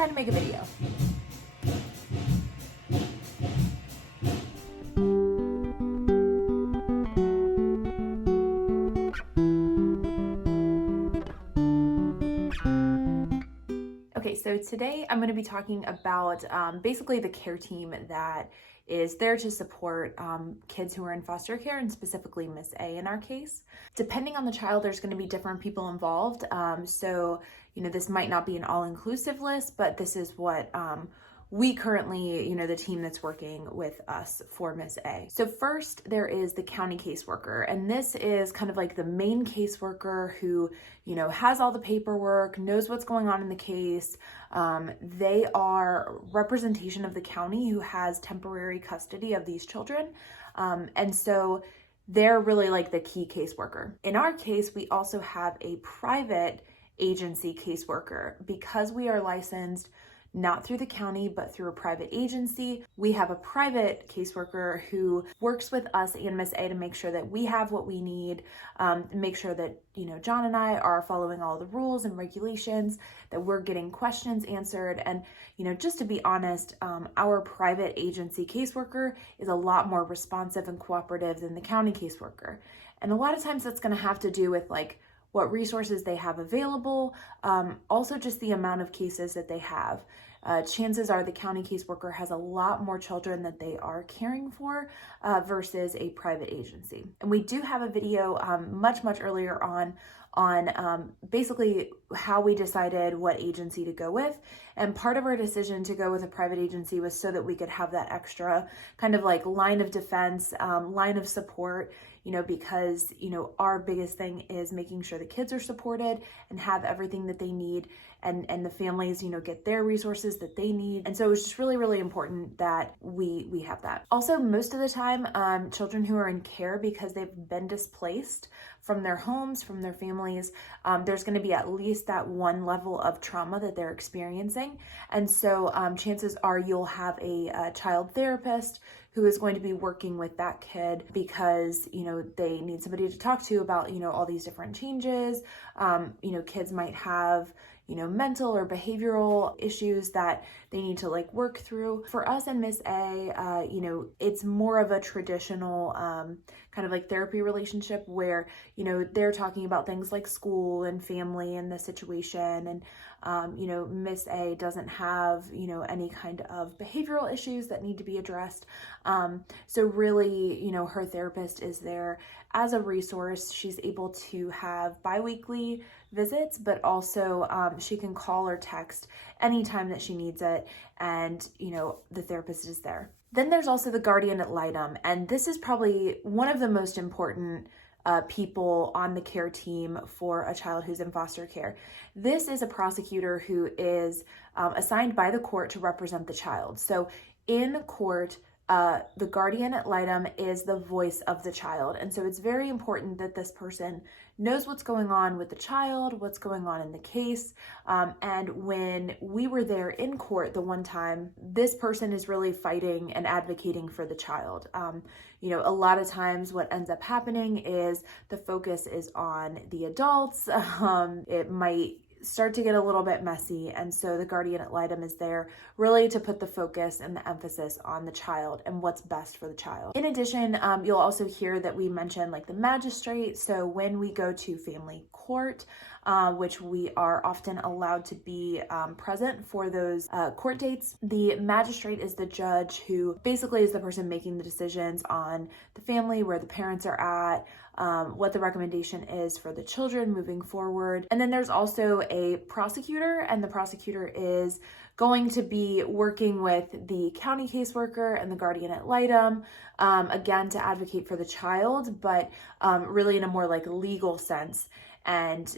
trying to make a video. Okay, so today I'm going to be talking about basically the care team that is there to support kids who are in foster care, and specifically Miss A in our case. Depending on the child, there's going to be different people involved. So, this might not be an all-inclusive list, but this is what we currently, the team that's working with us for Miss A. So first, there is the county caseworker, and this is kind of like the main caseworker who, has all the paperwork, knows what's going on in the case. They are representation of the county who has temporary custody of these children. And so they're really like the key caseworker. In our case, we also have a private agency caseworker. Because we are licensed not through the county, but through a private agency, we have a private caseworker who works with us and Miss A to make sure that we have what we need, make sure that, John and I are following all the rules and regulations, that we're getting questions answered. And, just to be honest, our private agency caseworker is a lot more responsive and cooperative than the county caseworker. And a lot of times that's going to have to do with what resources they have available, also just the amount of cases that they have. Chances are the county caseworker has a lot more children that they are caring for versus a private agency. And we do have a video much earlier on basically how we decided what agency to go with. And part of our decision to go with a private agency was so that we could have that extra kind of line of defense, line of support, because, our biggest thing is making sure the kids are supported and have everything that they need, and the families, get their resources that they need. And so it was just really important that we have that. Also, most of the time, children who are in care because they've been displaced from their homes, from their families, there's going to be at least that one level of trauma that they're experiencing. And so chances are you'll have a child therapist who is going to be working with that kid because, they need somebody to talk to about, all these different changes. Kids might have, mental or behavioral issues that they need to work through. For us and Miss A, it's more of a traditional kind of therapy relationship where, they're talking about things like school and family and the situation. And, Miss A doesn't have, any kind of behavioral issues that need to be addressed. So really, her therapist is there as a resource. She's able to have bi-weekly visits, but also she can call or text anytime that she needs it, and the therapist is there. Then there's also the guardian ad litem, and this is probably one of the most important people on the care team for a child who's in foster care. This is a prosecutor who is assigned by the court to represent the child. So in court, the guardian ad litem is the voice of the child. And so it's very important that this person knows what's going on with the child, what's going on in the case. And when we were there in court the one time, this person is really fighting and advocating for the child. A lot of times what ends up happening is the focus is on the adults. It might start to get a little bit messy. And so the guardian ad litem is there really to put the focus and the emphasis on the child and what's best for the child. In addition, you'll also hear that we mention the magistrate. So when we go to family court, which we are often allowed to be present for those court dates, the magistrate is the judge who basically is the person making the decisions on the family, where the parents are at, what the recommendation is for the children moving forward. And then there's also a prosecutor, and the prosecutor is going to be working with the county caseworker and the guardian ad litem, again, to advocate for the child, but really in a more legal sense. And,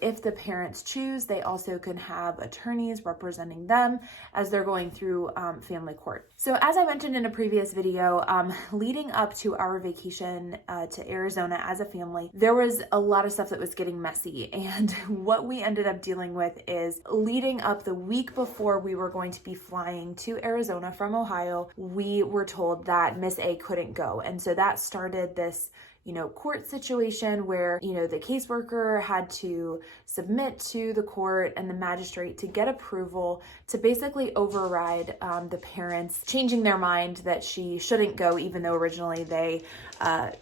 if the parents choose, they also can have attorneys representing them as they're going through family court. So as I mentioned in a previous video, leading up to our vacation to Arizona as a family, there was a lot of stuff that was getting messy. And what we ended up dealing with is leading up the week before we were going to be flying to Arizona from Ohio, we were told that Miss A couldn't go. And so that started this court situation where, the caseworker had to submit to the court and the magistrate to get approval to basically override the parents changing their mind that she shouldn't go, even though originally they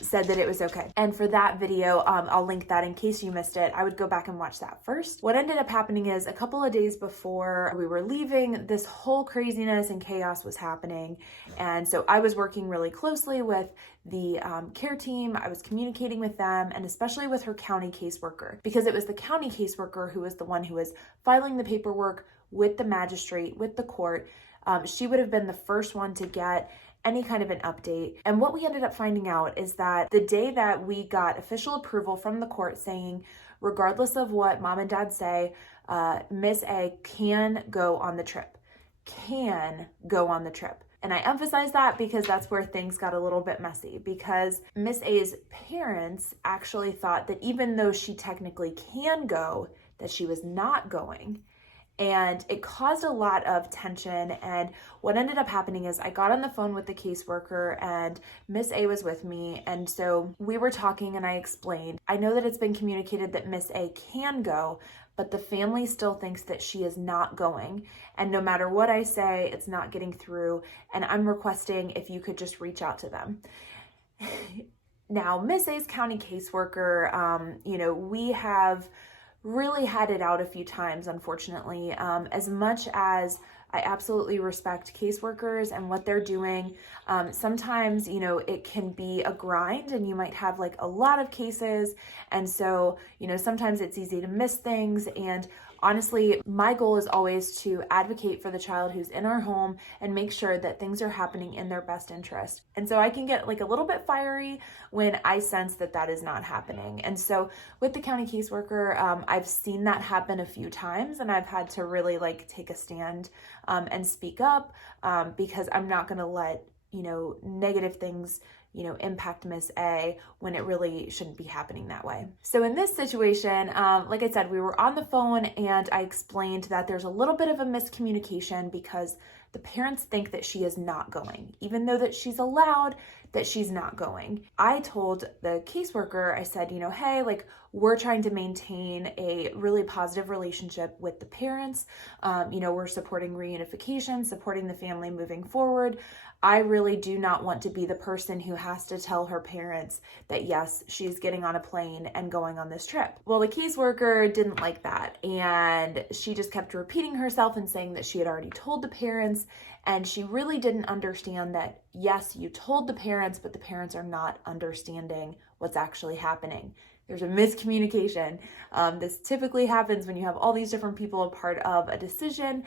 said that it was okay. And for that video, I'll link that in case you missed it. I would go back and watch that first. What ended up happening is a couple of days before we were leaving, this whole craziness and chaos was happening. And so I was working really closely with the care team. I was communicating with them, and especially with her county caseworker, because it was the county caseworker who was the one who was filing the paperwork with the magistrate, with the court. She would have been the first one to get any kind of an update. And what we ended up finding out is that the day that we got official approval from the court saying, regardless of what mom and dad say, Miss A can go on the trip. Can go on the trip. And I emphasize that because that's where things got a little bit messy, because Miss A's parents actually thought that even though she technically can go, that she was not going. And it caused a lot of tension. And what ended up happening is I got on the phone with the caseworker, and Miss A was with me. And so we were talking, and I explained, I know that it's been communicated that Miss A can go, but the family still thinks that she is not going. And no matter what I say, it's not getting through. And I'm requesting if you could just reach out to them. Now, Miss A's county caseworker, we have really had it out a few times, unfortunately. As much as I absolutely respect caseworkers and what they're doing, sometimes, it can be a grind, and you might have like a lot of cases. And so, sometimes it's easy to miss things. And honestly, my goal is always to advocate for the child who's in our home and make sure that things are happening in their best interest. And so I can get like a little bit fiery when I sense that that is not happening. And so with the county caseworker, I've seen that happen a few times, and I've had to really like take a stand and speak up because I'm not going to let, negative things impact Miss A when it really shouldn't be happening that way. So in this situation, like I said, we were on the phone, and I explained that there's a little bit of a miscommunication because the parents think that she is not going, even though that she's allowed, that she's not going. I told the caseworker, I said, hey, like, we're trying to maintain a really positive relationship with the parents. We're supporting reunification, supporting the family moving forward. I really do not want to be the person who has to tell her parents that, yes, she's getting on a plane and going on this trip. Well, the caseworker didn't like that, and she just kept repeating herself and saying that she had already told the parents, and she really didn't understand that, yes, you told the parents, but the parents are not understanding what's actually happening. There's a miscommunication. This typically happens when you have all these different people a part of a decision.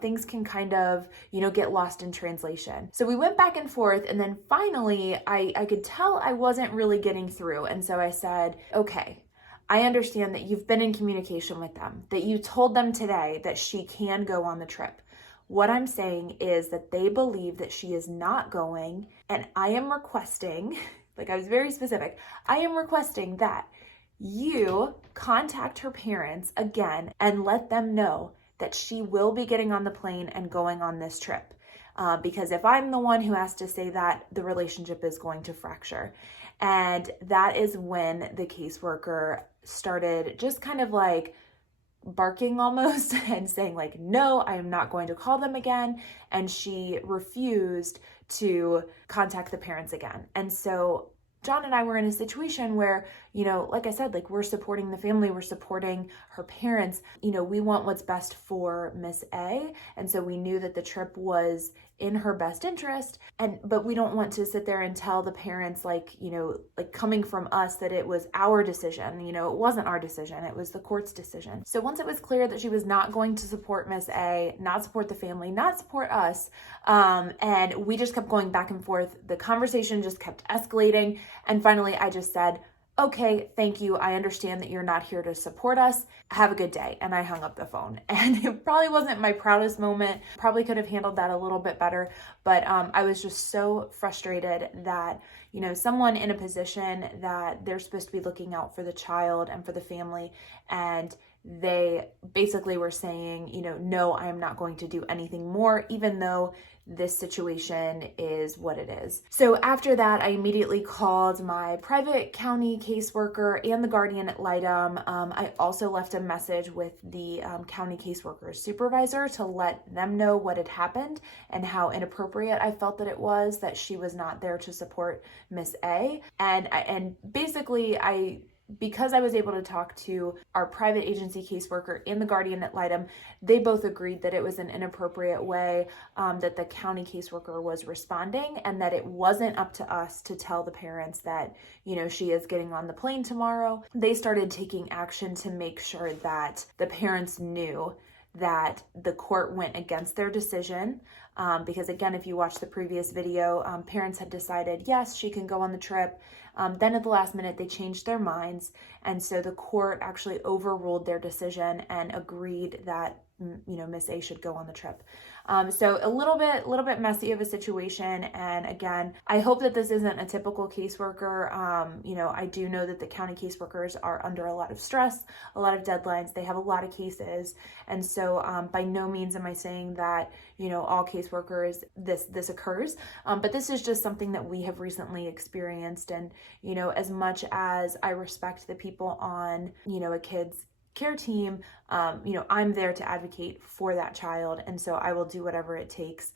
Things can kind of, get lost in translation. So we went back and forth, and then finally I could tell I wasn't really getting through. And so I said, okay, I understand that you've been in communication with them, that you told them today that she can go on the trip. What I'm saying is that they believe that she is not going, and I am requesting, like I was very specific, I am requesting that you contact her parents again and let them know that she will be getting on the plane and going on this trip. Because if I'm the one who has to say that, the relationship is going to fracture. And that is when the caseworker started just kind of like barking almost and saying like, no, I am not going to call them again. And she refused to contact the parents again. And so John and I were in a situation where, like I said, like we're supporting the family, we're supporting her parents, we want what's best for Miss A. And so we knew that the trip was in her best interest. But we don't want to sit there and tell the parents like coming from us that it was our decision. It wasn't our decision. It was the court's decision. So once it was clear that she was not going to support Miss A, not support the family, not support us, and we just kept going back and forth, the conversation just kept escalating. And finally, I just said, okay, thank you. I understand that you're not here to support us. Have a good day. And I hung up the phone. And it probably wasn't my proudest moment. Probably could have handled that a little bit better. But I was just so frustrated that, someone in a position that they're supposed to be looking out for the child and for the family, and they basically were saying, no, I am not going to do anything more, even though this situation is what it is. So after that, I immediately called my private county caseworker and the guardian Ad Litem. I also left a message with the county caseworker's supervisor to let them know what had happened and how inappropriate I felt that it was that she was not there to support Miss A. And basically, because I was able to talk to our private agency caseworker and the guardian Ad Litem, they both agreed that it was an inappropriate way that the county caseworker was responding, and that it wasn't up to us to tell the parents that, she is getting on the plane tomorrow. They started taking action to make sure that the parents knew that the court went against their decision. Because again, if you watch the previous video, parents had decided, yes, she can go on the trip. Then at the last minute, they changed their minds. And so the court actually overruled their decision and agreed that, Miss A should go on the trip. So a little bit messy of a situation. And again, I hope that this isn't a typical caseworker. I do know that the county caseworkers are under a lot of stress, a lot of deadlines. They have a lot of cases. And so by no means am I saying that, all caseworkers, this occurs. But this is just something that we have recently experienced. And, as much as I respect the people on, a kid's care team, I'm there to advocate for that child. And so I will do whatever it takes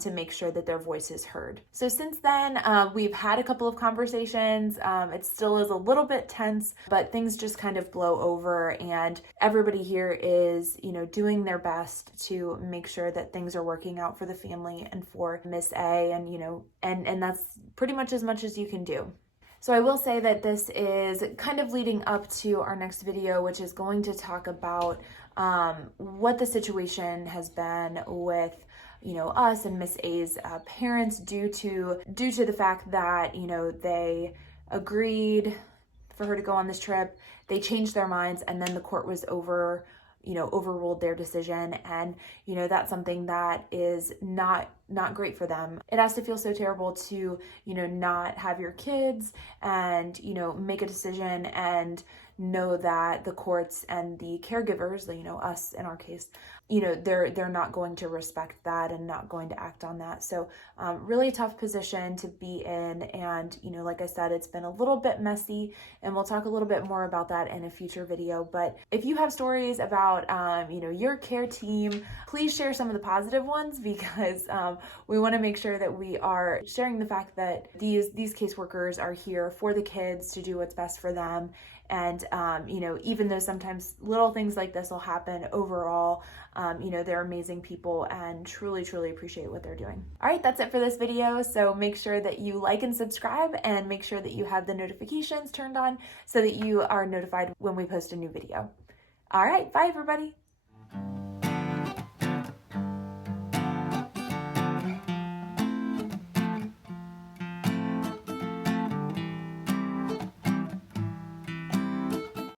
to make sure that their voice is heard. So since then, we've had a couple of conversations. It still is a little bit tense, but things just kind of blow over, and everybody here is, doing their best to make sure that things are working out for the family and for Miss A, and, and that's pretty much as you can do. So I will say that this is kind of leading up to our next video, which is going to talk about what the situation has been with, us and Miss A's parents due to the fact that, they agreed for her to go on this trip. They changed their minds, and then the court was overruled their decision. And, that's something that is not great for them. It has to feel so terrible to, not have your kids and, make a decision and know that the courts and the caregivers, us in our case, they're not going to respect that and not going to act on that. So really tough position to be in. And, like I said, it's been a little bit messy, and we'll talk a little bit more about that in a future video. But if you have stories about, your care team, please share some of the positive ones, because we want to make sure that we are sharing the fact that these caseworkers are here for the kids to do what's best for them. And, even though sometimes little things like this will happen, overall, they're amazing people and truly, truly appreciate what they're doing. All right, that's it for this video. So make sure that you like and subscribe, and make sure that you have the notifications turned on so that you are notified when we post a new video. All right, bye everybody.